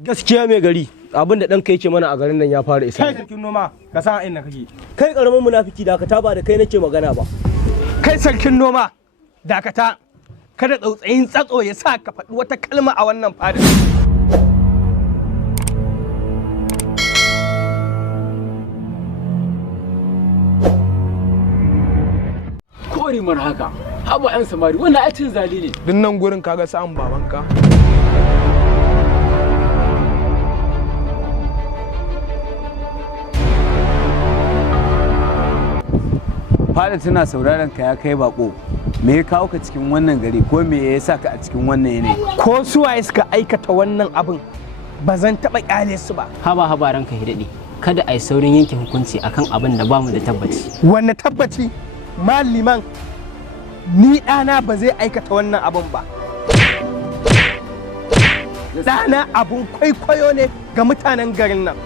Gaskiya mai gari abin da ɗanka yake mana a garin nan ya fara isa. Kai sarkin noma ka san inda kake. Kai karamin munafiki dakata ba da kai nake magana ba. Kai sarkin noma dakata kada tsautsayin tsatso ya sa ka faɗi wata kalma a wannan fadar. Kori mar haka haba yan samari wannan aikin zali ne. Duk nan gurin kaga sa'an babanka. Fada tana sauraron ka ya kai bako. Me ya kawo ka cikin wannan gari ko me ya sa ka a cikin wannan yanayi? Ko suwaye suka aikata wannan abin ba zan taɓa ƙyale su ba. Haba ranka hidadi kada a yi saurin yanke hukunci akan abin da bamu da tabbaci. Wanne tabbaci? Maliman ni ɗana ba zai aikata wannan abin ba. Ɗana abun kwaikwayo ne ga mutanen garin nan.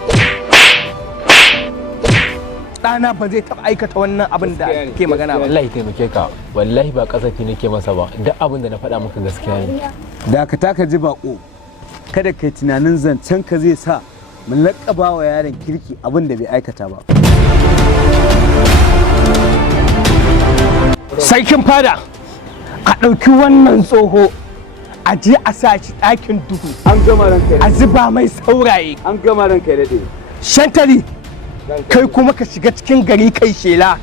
Ɗana ba zai taɓa aikata wannan abin da ke magana ba. Wallahi taimake ka, wallahi ba kasafi nake masa ba, duk abin da na faɗa maka gaskiya ne. Dakata ka ji bako, kada kai tunanin zancen ka zai sa mu laƙaba wa yaron kirki abin da bai aikata ba. Sarkin fada, a ɗauki wannan tsoho a je a sa shi ɗakin duhu. An gama ranka a zuba mai sauraye. An gama ranka daɗe. Shantali, kai kuma ka shiga cikin gari kai shela